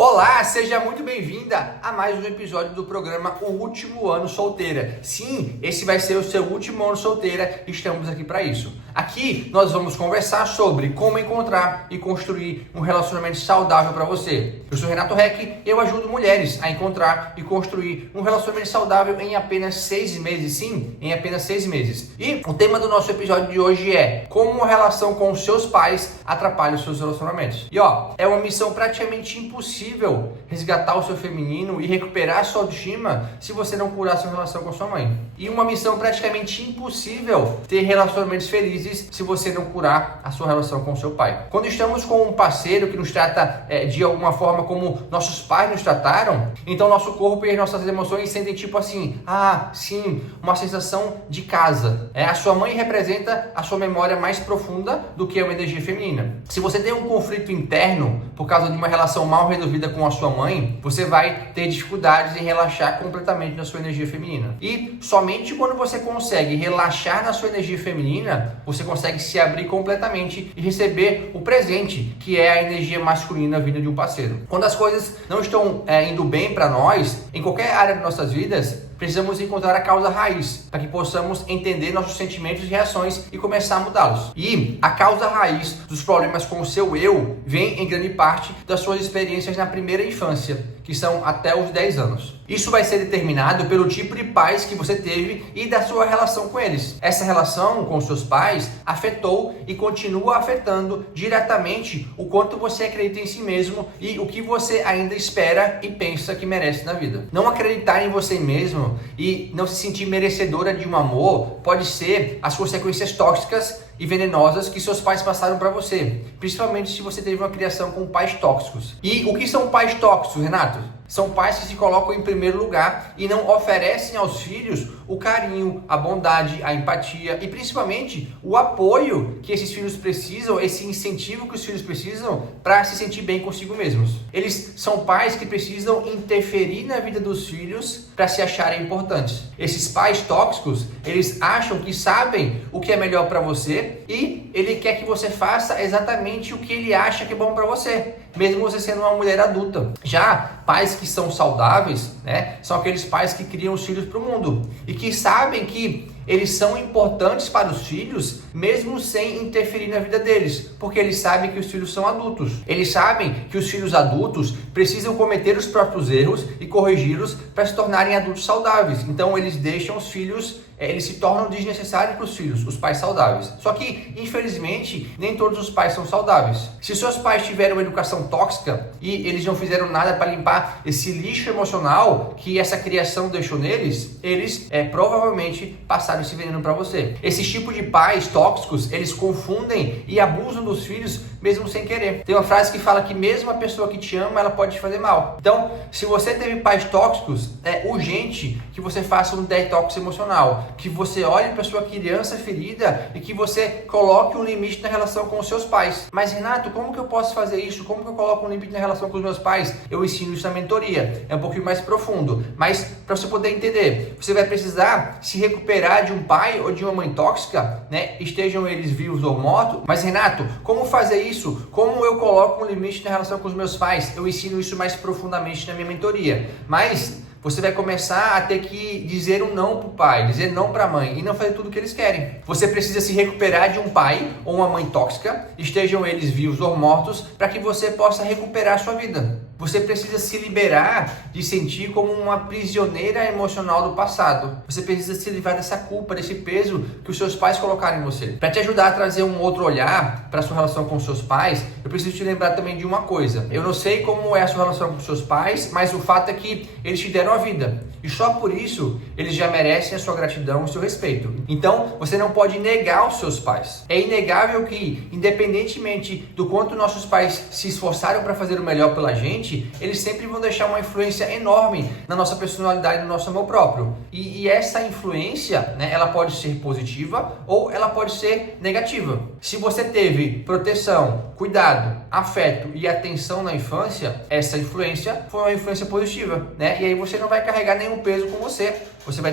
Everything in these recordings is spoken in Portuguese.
Olá, seja muito bem-vinda a mais um episódio do programa O Último Ano Solteira. Sim, esse vai ser o seu último ano solteira e estamos aqui para isso. Aqui nós vamos conversar sobre como encontrar e construir um relacionamento saudável para você. Eu sou Renato Reck e eu ajudo mulheres a encontrar e construir um relacionamento saudável em apenas 6 meses. Sim, em apenas 6 meses. E o tema do nosso episódio de hoje é como a relação com os seus pais atrapalha os seus relacionamentos. E é uma missão praticamente impossível resgatar o seu feminino e recuperar a sua autoestima se você não curar sua relação com sua mãe. E uma missão praticamente impossível ter relacionamentos felizes se você não curar a sua relação com o seu pai. Quando estamos com um parceiro que nos trata de alguma forma como nossos pais nos trataram, então nosso corpo e as nossas emoções sentem tipo assim, sim, uma sensação de casa. A sua mãe representa a sua memória mais profunda do que uma energia feminina. Se você tem um conflito interno por causa de uma relação mal resolvida com a sua mãe, você vai ter dificuldades em relaxar completamente na sua energia feminina. E somente quando você consegue relaxar na sua energia feminina, você consegue se abrir completamente e receber o presente, que é a energia masculina vinda de um parceiro. Quando as coisas não estão indo bem para nós, em qualquer área de nossas vidas, precisamos encontrar a causa raiz, para que possamos entender nossos sentimentos e reações e começar a mudá-los. E a causa raiz dos problemas com o seu eu vem em grande parte das suas experiências na primeira infância, que são até os 10 anos. Isso vai ser determinado pelo tipo de pais que você teve e da sua relação com eles. Essa relação com seus pais afetou e continua afetando diretamente o quanto você acredita em si mesmo e o que você ainda espera e pensa que merece na vida. Não acreditar em você mesmo e não se sentir merecedora de um amor pode ser as consequências tóxicas e venenosas que seus pais passaram para você, principalmente se você teve uma criação com pais tóxicos. E o que são pais tóxicos, Renato? São pais que se colocam em primeiro lugar e não oferecem aos filhos o carinho, a bondade, a empatia e principalmente o apoio que esses filhos precisam, esse incentivo que os filhos precisam para se sentir bem consigo mesmos. Eles são pais que precisam interferir na vida dos filhos para se acharem importantes. Esses pais tóxicos, eles acham que sabem o que é melhor para você e ele quer que você faça exatamente o que ele acha que é bom para você, mesmo você sendo uma mulher adulta. Já pais que são saudáveis, são aqueles pais que criam os filhos para o mundo e que sabem que eles são importantes para os filhos, mesmo sem interferir na vida deles, porque eles sabem que os filhos são adultos. Eles sabem que os filhos adultos precisam cometer os próprios erros e corrigi-los para se tornarem adultos saudáveis. Então eles deixam os filhos, eles se tornam desnecessários para os filhos, os pais saudáveis. Só que, infelizmente, nem todos os pais são saudáveis. Se seus pais tiveram uma educação tóxica e eles não fizeram nada para limpar esse lixo emocional que essa criação deixou neles, eles provavelmente passaram esse veneno para você. Esses tipos de pais tóxicos, eles confundem e abusam dos filhos mesmo sem querer. Tem uma frase que fala que mesmo a pessoa que te ama, ela pode te fazer mal. Então, se você teve pais tóxicos, é urgente que você faça um detox emocional, que você olhe para sua criança ferida e que você coloque um limite na relação com os seus pais. Mas Renato, como que eu posso fazer isso? Como que eu coloco um limite na relação com os meus pais? Eu ensino isso na mentoria. É um pouquinho mais profundo. Mas para você poder entender, você vai precisar se recuperar de um pai ou de uma mãe tóxica, estejam eles vivos ou mortos. Mas Renato, como fazer isso? Como eu coloco um limite na relação com os meus pais? Eu ensino isso mais profundamente na minha mentoria. Mas você vai começar a ter que dizer um não para o pai, dizer não para a mãe e não fazer tudo o que eles querem. Você precisa se recuperar de um pai ou uma mãe tóxica, estejam eles vivos ou mortos, para que você possa recuperar a sua vida. Você precisa se liberar de sentir como uma prisioneira emocional do passado. Você precisa se livrar dessa culpa, desse peso que os seus pais colocaram em você. Para te ajudar a trazer um outro olhar para a sua relação com os seus pais, eu preciso te lembrar também de uma coisa. Eu não sei como é a sua relação com os seus pais, mas o fato é que eles te deram a vida. E só por isso, eles já merecem a sua gratidão e o seu respeito. Então, você não pode negar os seus pais. É inegável que, independentemente do quanto nossos pais se esforçaram para fazer o melhor pela gente, eles sempre vão deixar uma influência enorme na nossa personalidade, no nosso amor próprio. E essa influência, ela pode ser positiva ou ela pode ser negativa. Se você teve proteção, cuidado, afeto e atenção na infância, essa influência foi uma influência positiva, né? E aí você não vai carregar nenhum peso com você. Você vai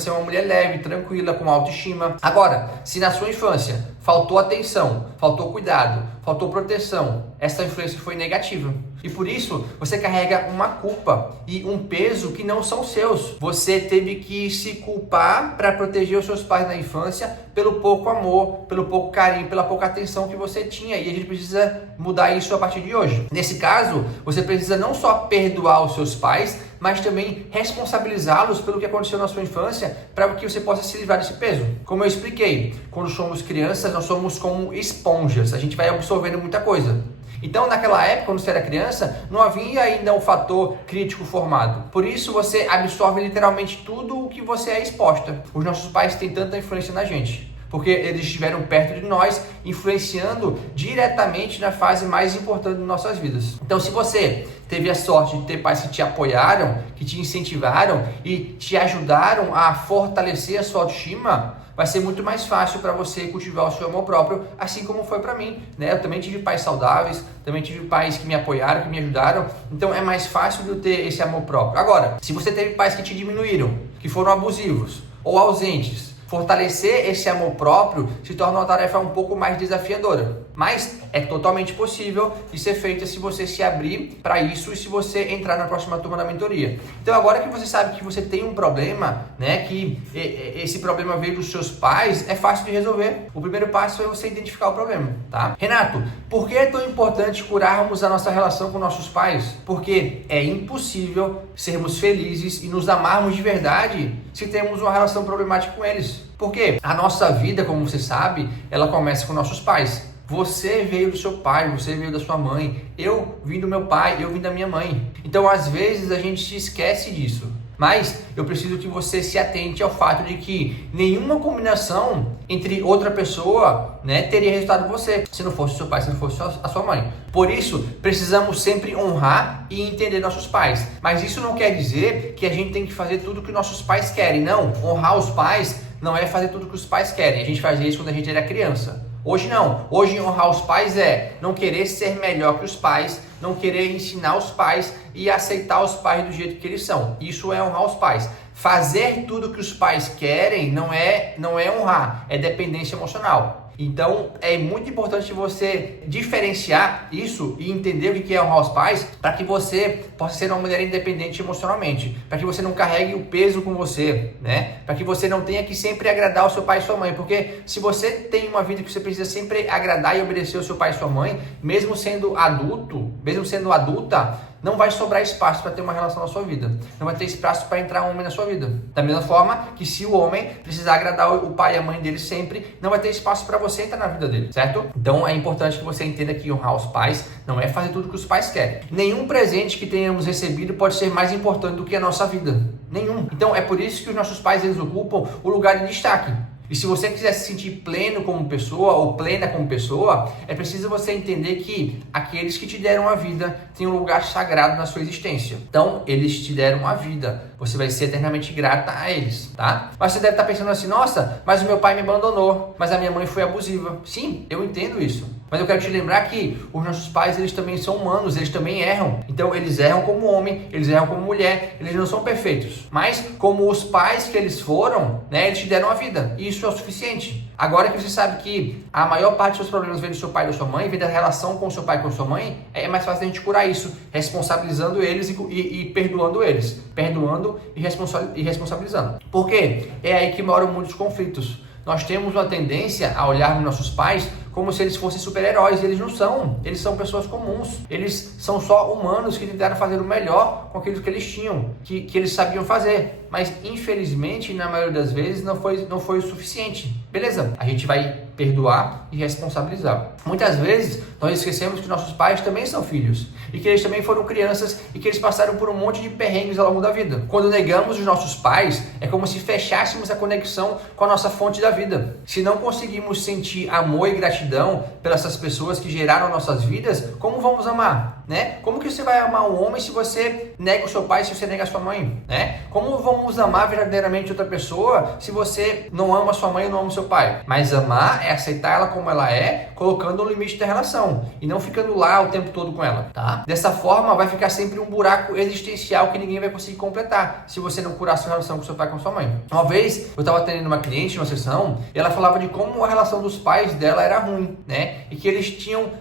ser uma mulher leve, tranquila, com autoestima. Agora, se na sua infância faltou atenção, faltou cuidado, faltou proteção, essa influência foi negativa. E por isso, você carrega uma culpa e um peso que não são seus. Você teve que se culpar para proteger os seus pais na infância pelo pouco amor, pelo pouco carinho, pela pouca atenção que você tinha. E a gente precisa mudar isso a partir de hoje. Nesse caso, você precisa não só perdoar os seus pais, mas também responsabilizá-los pelo que aconteceu na sua infância para que você possa se livrar desse peso. Como eu expliquei, quando somos crianças, nós somos como esponjas. A gente vai absorvendo muita coisa. Então, naquela época, quando você era criança, não havia ainda um fator crítico formado. Por isso, você absorve literalmente tudo o que você é exposta. Os nossos pais têm tanta influência na gente, porque eles estiveram perto de nós, influenciando diretamente na fase mais importante de nossas vidas. Então, se você teve a sorte de ter pais que te apoiaram, que te incentivaram e te ajudaram a fortalecer a sua autoestima, vai ser muito mais fácil para você cultivar o seu amor próprio, assim como foi para mim, né? Eu também tive pais saudáveis, também tive pais que me apoiaram, que me ajudaram, então é mais fácil de eu ter esse amor próprio. Agora, se você teve pais que te diminuíram, que foram abusivos ou ausentes, fortalecer esse amor próprio se torna uma tarefa um pouco mais desafiadora, mas é totalmente possível de ser feita se você se abrir para isso e se você entrar na próxima turma da mentoria. Então, agora que você sabe que você tem um problema, né, que esse problema veio dos seus pais, é fácil de resolver. O primeiro passo é você identificar o problema, tá? Renato, por que é tão importante curarmos a nossa relação com nossos pais? Porque é impossível sermos felizes e nos amarmos de verdade se temos uma relação problemática com eles. Porque a nossa vida, como você sabe, ela começa com nossos pais. Você veio do seu pai, você veio da sua mãe, eu vim do meu pai, eu vim da minha mãe. Então, às vezes, a gente se esquece disso. Mas eu preciso que você se atente ao fato de que nenhuma combinação entre outra pessoa, né, teria resultado você, se não fosse o seu pai, se não fosse a sua mãe. Por isso, precisamos sempre honrar e entender nossos pais. Mas isso não quer dizer que a gente tem que fazer tudo que nossos pais querem. Não, honrar os pais não é fazer tudo que os pais querem. A gente fazia isso quando a gente era criança. Hoje não. Hoje honrar os pais é não querer ser melhor que os pais, não querer ensinar os pais e aceitar os pais do jeito que eles são. Isso é honrar os pais. Fazer tudo que os pais querem não é honrar, é dependência emocional. Então, é muito importante você diferenciar isso e entender o que é honrar os pais para que você possa ser uma mulher independente emocionalmente, para que você não carregue o peso com você, né? Para que você não tenha que sempre agradar o seu pai e sua mãe, porque se você tem uma vida que você precisa sempre agradar e obedecer o seu pai e sua mãe, mesmo sendo adulto, mesmo sendo adulta, não vai sobrar espaço para ter uma relação na sua vida. Não vai ter espaço para entrar um homem na sua vida. Da mesma forma que se o homem precisar agradar o pai e a mãe dele sempre, não vai ter espaço para você entrar na vida dele, certo? Então é importante que você entenda que honrar os pais não é fazer tudo que os pais querem. Nenhum presente que tenhamos recebido pode ser mais importante do que a nossa vida. Nenhum. Então é por isso que os nossos pais, eles ocupam o lugar de destaque. E se você quiser se sentir pleno como pessoa ou plena como pessoa, é preciso você entender que aqueles que te deram a vida têm um lugar sagrado na sua existência. Então, eles te deram a vida. Você vai ser eternamente grata a eles, tá? Mas você deve estar pensando assim, nossa, mas o meu pai me abandonou, mas a minha mãe foi abusiva. Sim, eu entendo isso. Mas eu quero te lembrar que os nossos pais, eles também são humanos, eles também erram. Então, eles erram como homem, eles erram como mulher, eles não são perfeitos. Mas, como os pais que eles foram, né, eles te deram a vida. E isso é o suficiente. Agora que você sabe que a maior parte dos seus problemas vem do seu pai e da sua mãe, vem da relação com o seu pai e com a sua mãe, é mais fácil a gente curar isso, responsabilizando eles e perdoando eles. Perdoando e responsabilizando. Por quê? É aí que moram muitos conflitos. Nós temos uma tendência a olhar nossos pais como se eles fossem super-heróis. Eles não são. Eles são pessoas comuns. Eles são só humanos que tentaram fazer o melhor com aquilo que eles tinham, que eles sabiam fazer. Mas, infelizmente, na maioria das vezes, não foi o suficiente. Beleza, a gente vai perdoar e responsabilizar. Muitas vezes, nós esquecemos que nossos pais também são filhos e que eles também foram crianças e que eles passaram por um monte de perrengues ao longo da vida. Quando negamos os nossos pais, é como se fechássemos a conexão com a nossa fonte da vida. Se não conseguimos sentir amor e gratidão pelas essas pessoas que geraram nossas vidas, como vamos amar? Né? Como que você vai amar um homem se você nega o seu pai, se você nega a sua mãe? Né? Como vamos amar verdadeiramente outra pessoa se você não ama a sua mãe ou não ama o seu pai? Mas amar é aceitar ela como ela é, colocando o limite da relação e não ficando lá o tempo todo com ela, tá? Dessa forma, vai ficar sempre um buraco existencial que ninguém vai conseguir completar se você não curar sua relação com seu pai e com sua mãe. Uma vez, eu estava atendendo uma cliente numa sessão e ela falava de como a relação dos pais dela era ruim, né? E que eles tinham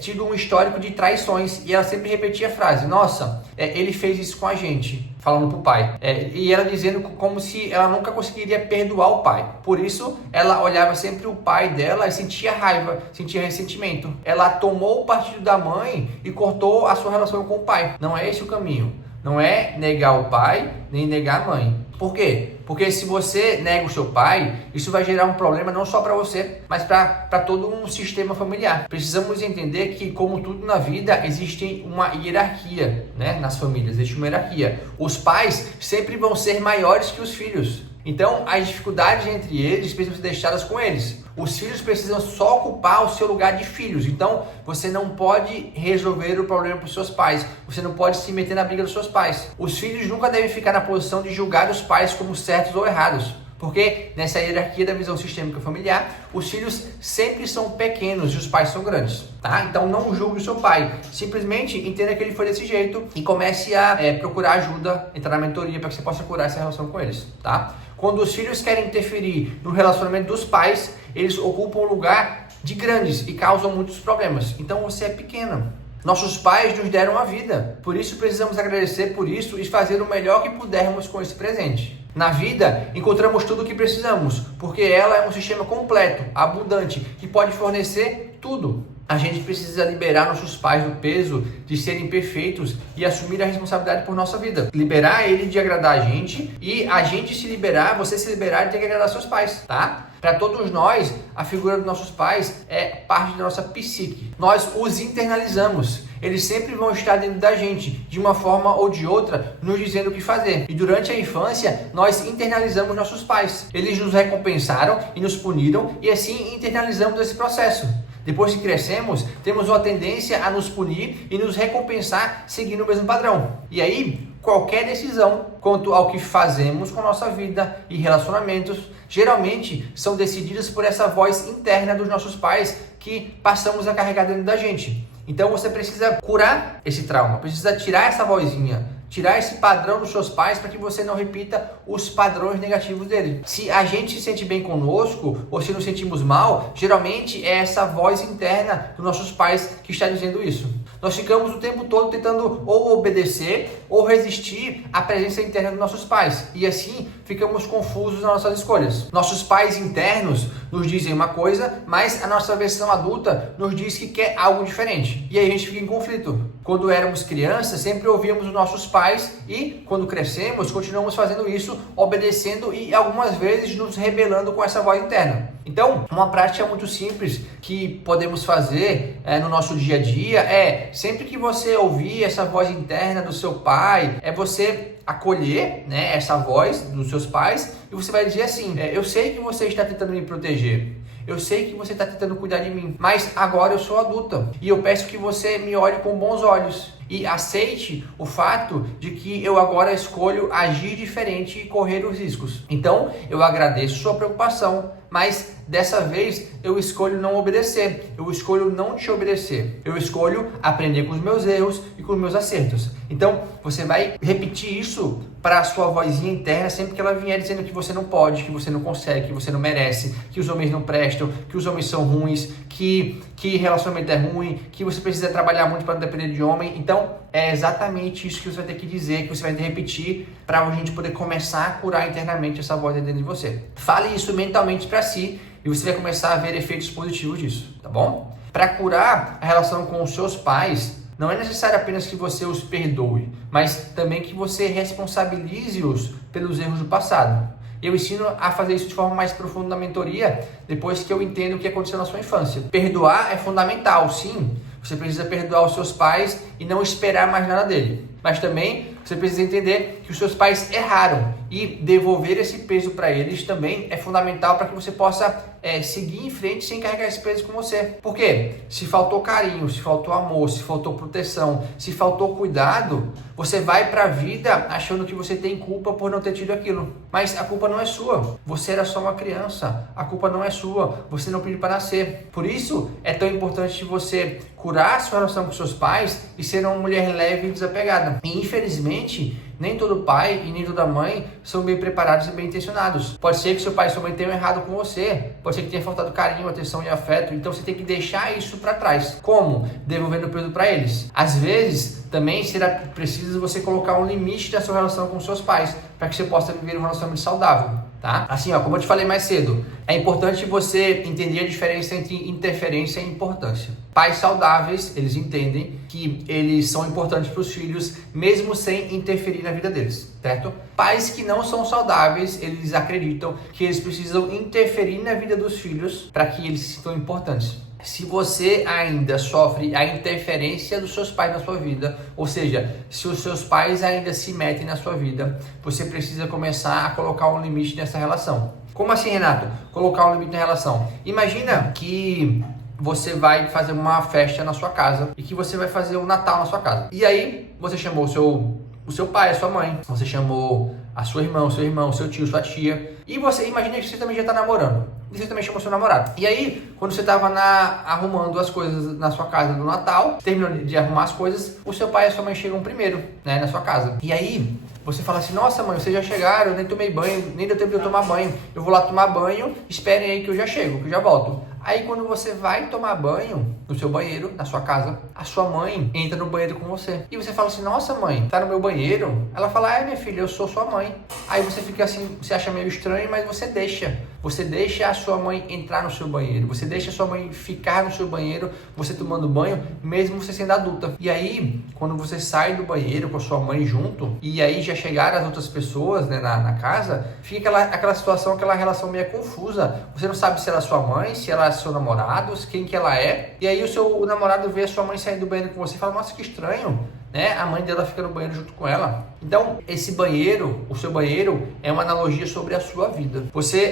tido um histórico de traições e ela sempre repetia a frase: nossa, ele fez isso com a gente, falando pro pai, e ela dizendo como se ela nunca conseguiria perdoar o pai. Por isso ela olhava sempre o pai dela e sentia raiva, sentia ressentimento. Ela tomou o partido da mãe e cortou a sua relação com o pai. Não é esse o caminho. Não é negar o pai nem negar a mãe. Por quê? Porque se você nega o seu pai, isso vai gerar um problema não só para você, mas para todo um sistema familiar. Precisamos entender que, como tudo na vida, existe uma hierarquia, né? Nas famílias, existe uma hierarquia. Os pais sempre vão ser maiores que os filhos. Então, as dificuldades entre eles precisam ser deixadas com eles. Os filhos precisam só ocupar o seu lugar de filhos. Então, você não pode resolver o problema para os seus pais. Você não pode se meter na briga dos seus pais. Os filhos nunca devem ficar na posição de julgar os pais como certos ou errados. Porque nessa hierarquia da visão sistêmica familiar, os filhos sempre são pequenos e os pais são grandes, tá? Então não julgue o seu pai. Simplesmente entenda que ele foi desse jeito e comece a procurar ajuda, entrar na mentoria para que você possa curar essa relação com eles, tá? Quando os filhos querem interferir no relacionamento dos pais, eles ocupam um lugar de grandes e causam muitos problemas. Então você é pequeno. Nossos pais nos deram a vida, por isso precisamos agradecer por isso e fazer o melhor que pudermos com esse presente. Na vida, encontramos tudo o que precisamos, porque ela é um sistema completo, abundante, que pode fornecer tudo. A gente precisa liberar nossos pais do peso de serem perfeitos e assumir a responsabilidade por nossa vida. Liberar ele de agradar a gente e a gente se liberar, você se liberar de ter que agradar seus pais, tá? Para todos nós, a figura dos nossos pais é parte da nossa psique. Nós os internalizamos. Eles sempre vão estar dentro da gente, de uma forma ou de outra, nos dizendo o que fazer. E durante a infância, nós internalizamos nossos pais. Eles nos recompensaram e nos puniram e assim internalizamos esse processo. Depois que crescemos, temos uma tendência a nos punir e nos recompensar seguindo o mesmo padrão. E aí, qualquer decisão quanto ao que fazemos com nossa vida e relacionamentos, geralmente são decididas por essa voz interna dos nossos pais que passamos a carregar dentro da gente. Então você precisa curar esse trauma, precisa tirar essa vozinha, tirar esse padrão dos seus pais para que você não repita os padrões negativos dele. Se a gente se sente bem conosco ou se nos sentimos mal, geralmente é essa voz interna dos nossos pais que está dizendo isso. Nós ficamos o tempo todo tentando ou obedecer ou resistir à presença interna dos nossos pais. E assim ficamos confusos nas nossas escolhas. Nossos pais internos nos dizem uma coisa, mas a nossa versão adulta nos diz que quer algo diferente. E aí a gente fica em conflito. Quando éramos crianças, sempre ouvíamos os nossos pais e quando crescemos, continuamos fazendo isso, obedecendo e algumas vezes nos rebelando com essa voz interna. Então, uma prática muito simples que podemos fazer no nosso dia a dia é, sempre que você ouvir essa voz interna do seu pai, é você acolher, né, essa voz dos seus pais e você vai dizer assim, eu sei que você está tentando me proteger, eu sei que você está tentando cuidar de mim, mas agora eu sou adulta e eu peço que você me olhe com bons olhos e aceite o fato de que eu agora escolho agir diferente e correr os riscos. Então, eu agradeço sua preocupação, mas dessa vez eu escolho não obedecer, eu escolho não te obedecer, eu escolho aprender com os meus erros e com os meus acertos. Então, você vai repetir isso para a sua vozinha interna sempre que ela vier dizendo que você não pode, que você não consegue, que você não merece, que os homens não prestam, que os homens são ruins, que relacionamento é ruim, que você precisa trabalhar muito para não depender de homem. Então, é exatamente isso que você vai ter que dizer, que você vai ter que repetir para a gente poder começar a curar internamente essa voz dentro de você. Fale isso mentalmente para si e você vai começar a ver efeitos positivos disso, tá bom? Para curar a relação com os seus pais, não é necessário apenas que você os perdoe, mas também que você responsabilize-os pelos erros do passado. Eu ensino a fazer isso de forma mais profunda na mentoria, depois que eu entendo o que aconteceu na sua infância. Perdoar é fundamental, sim. Você precisa perdoar os seus pais e não esperar mais nada dele. Mas também você precisa entender que os seus pais erraram e devolver esse peso para eles também é fundamental para que você possa seguir em frente sem carregar esse peso com você. Por quê? Se faltou carinho, se faltou amor, se faltou proteção, se faltou cuidado, você vai para a vida achando que você tem culpa por não ter tido aquilo. Mas a culpa não é sua. Você era só uma criança. A culpa não é sua. Você não pediu para nascer. Por isso é tão importante você curar a sua relação com seus pais e ser uma mulher leve e desapegada. E infelizmente, nem todo pai e nem toda mãe são bem preparados e bem intencionados. Pode ser que seu pai e sua mãe tenham errado com você. Pode ser que tenha faltado carinho, atenção e afeto. Então você tem que deixar isso para trás. Como? Devolvendo o peso para eles. Às vezes, também será preciso você colocar um limite da sua relação com seus pais para que você possa viver um relacionamento saudável. Tá? Assim, como eu te falei mais cedo, é importante você entender a diferença entre interferência e importância. Pais saudáveis, eles entendem que eles são importantes para os filhos, mesmo sem interferir na vida deles, certo? Pais que não são saudáveis, eles acreditam que eles precisam interferir na vida dos filhos para que eles se sintam importantes. Se você ainda sofre a interferência dos seus pais na sua vida, ou seja, se os seus pais ainda se metem na sua vida, você precisa começar a colocar um limite nessa relação. Como assim, Renato? Colocar um limite na relação. Imagina que você vai fazer uma festa na sua casa e que você vai fazer um Natal na sua casa. E aí, você chamou o seu pai, a sua mãe, você chamou a sua irmã, o seu irmão, o seu tio, sua tia, e você imagina que você também já está namorando, e você também chamou seu namorado. E aí, quando você estava arrumando as coisas na sua casa no Natal, terminou de arrumar as coisas, o seu pai e a sua mãe chegam primeiro, né, na sua casa. E aí, você fala assim, nossa mãe, vocês já chegaram, eu nem tomei banho, nem deu tempo de eu tomar banho, eu vou lá tomar banho, esperem aí que eu já chego, que eu já volto. Aí quando você vai tomar banho no seu banheiro, na sua casa, a sua mãe entra no banheiro com você. E você fala assim, nossa mãe, tá no meu banheiro? Ela fala, minha filha, eu sou sua mãe. Aí você fica assim, você acha meio estranho, mas você deixa. Você deixa a sua mãe entrar no seu banheiro. Você deixa a sua mãe ficar no seu banheiro, você tomando banho, mesmo você sendo adulta. E aí, quando você sai do banheiro com a sua mãe junto, e aí já chegaram as outras pessoas, né, na casa, fica aquela situação, aquela relação meio confusa. Você não sabe se ela é sua mãe, se ela é seu namorado, quem que ela é. E aí o namorado vê a sua mãe saindo do banheiro com você e fala, nossa, que estranho, né? A mãe dela fica no banheiro junto com ela. Então, esse banheiro, o seu banheiro, é uma analogia sobre a sua vida.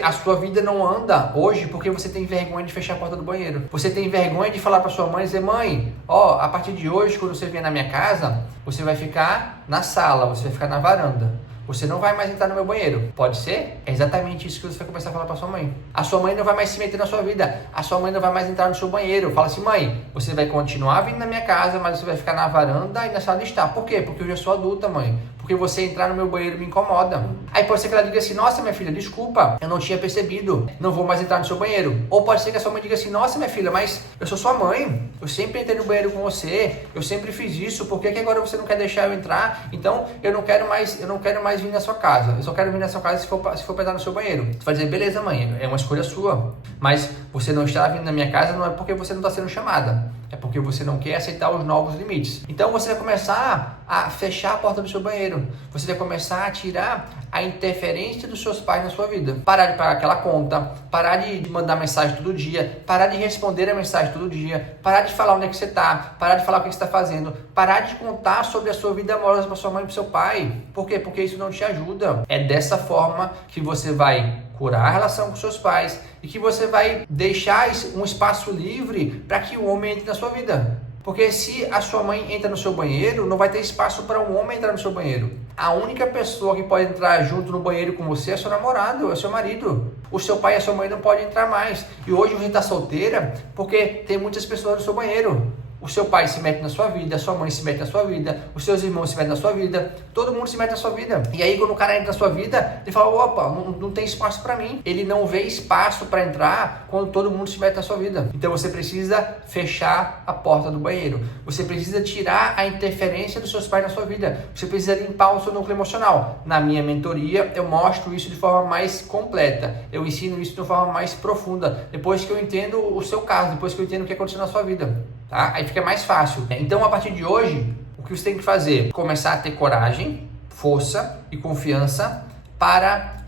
A sua vida não anda hoje porque você tem vergonha de fechar a porta do banheiro. Você tem vergonha de falar para sua mãe e dizer, mãe, a partir de hoje, quando você vier na minha casa, você vai ficar na sala, você vai ficar na varanda. Você não vai mais entrar no meu banheiro. Pode ser? É exatamente isso que você vai começar a falar para sua mãe. A sua mãe não vai mais se meter na sua vida. A sua mãe não vai mais entrar no seu banheiro. Fala assim, mãe, você vai continuar vindo na minha casa, mas você vai ficar na varanda e na sala de estar. Por quê? Porque eu já sou adulta, mãe. Porque você entrar no meu banheiro me incomoda. Aí pode ser que ela diga assim, nossa, minha filha, desculpa, eu não tinha percebido, não vou mais entrar no seu banheiro. Ou pode ser que a sua mãe diga assim, nossa, minha filha, mas eu sou sua mãe, eu sempre entrei no banheiro com você, eu sempre fiz isso, por que agora você não quer deixar eu entrar? Então, eu não quero mais vir na sua casa, eu só quero vir na sua casa se for para entrar no seu banheiro. Você vai dizer, beleza, mãe, é uma escolha sua, mas você não está vindo na minha casa não é porque você não está sendo chamada, é porque você não quer aceitar os novos limites. Então, você vai começar a fechar a porta do seu banheiro. Você vai começar a tirar a interferência dos seus pais na sua vida. Parar de pagar aquela conta, parar de mandar mensagem todo dia, parar de responder a mensagem todo dia, parar de falar onde é que você está, parar de falar o que você está fazendo, parar de contar sobre a sua vida amorosa para sua mãe e para seu pai. Por quê? Porque isso não te ajuda. É dessa forma que você vai curar a relação com seus pais e que você vai deixar um espaço livre para que o homem entre na sua vida. Porque se a sua mãe entra no seu banheiro, não vai ter espaço para um homem entrar no seu banheiro. A única pessoa que pode entrar junto no banheiro com você é seu namorado, é seu marido. O seu pai e a sua mãe não podem entrar mais. E hoje você está solteira porque tem muitas pessoas no seu banheiro. O seu pai se mete na sua vida, a sua mãe se mete na sua vida, os seus irmãos se metem na sua vida, todo mundo se mete na sua vida. E aí quando o cara entra na sua vida, ele fala, opa, não tem espaço para mim. Ele não vê espaço para entrar quando todo mundo se mete na sua vida. Então você precisa fechar a porta do banheiro. Você precisa tirar a interferência dos seus pais na sua vida. Você precisa limpar o seu núcleo emocional. Na minha mentoria, eu mostro isso de forma mais completa. Eu ensino isso de forma mais profunda. Depois que eu entendo o seu caso, depois que eu entendo o que aconteceu na sua vida. Tá? Aí fica mais fácil. Então, a partir de hoje, o que você tem que fazer? Começar a ter coragem, força e confiança para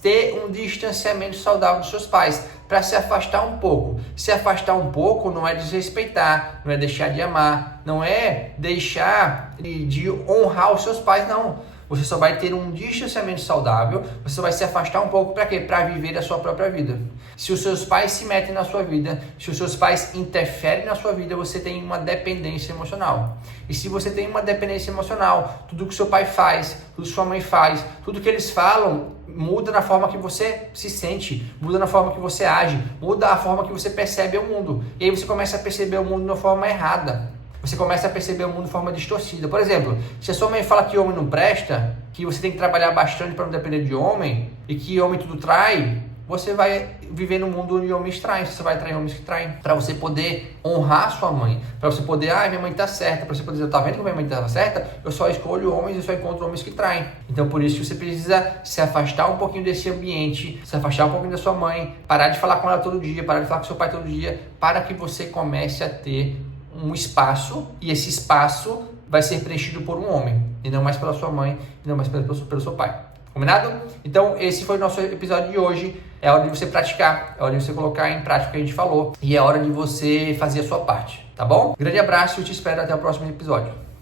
ter um distanciamento saudável dos seus pais, para se afastar um pouco. Se afastar um pouco não é desrespeitar, não é deixar de amar, não é deixar de honrar os seus pais, não. Você só vai ter um distanciamento saudável, você só vai se afastar um pouco para quê? Para viver a sua própria vida. Se os seus pais se metem na sua vida, se os seus pais interferem na sua vida, você tem uma dependência emocional. E se você tem uma dependência emocional, tudo que seu pai faz, tudo que sua mãe faz, tudo que eles falam, muda na forma que você se sente, muda na forma que você age, muda a forma que você percebe o mundo. E aí você começa a perceber o mundo de uma forma errada. Você começa a perceber o mundo de forma distorcida. Por exemplo, se a sua mãe fala que homem não presta, que você tem que trabalhar bastante para não depender de homem, e que homem tudo trai, você vai viver no mundo onde homens traem, você vai trair homens que traem. Para você poder honrar sua mãe, para você poder, minha mãe tá certa, para você poder dizer, tá vendo que minha mãe tá certa? Eu só escolho homens, eu só encontro homens que traem. Então por isso que você precisa se afastar um pouquinho desse ambiente, se afastar um pouquinho da sua mãe, parar de falar com ela todo dia, parar de falar com seu pai todo dia, para que você comece a ter um espaço, e esse espaço vai ser preenchido por um homem, e não mais pela sua mãe, e não mais pelo seu pai. Combinado? Então esse foi o nosso episódio de hoje. É hora de você praticar, é hora de você colocar em prática o que a gente falou, e é hora de você fazer a sua parte, tá bom? Grande abraço e te espero até o próximo episódio.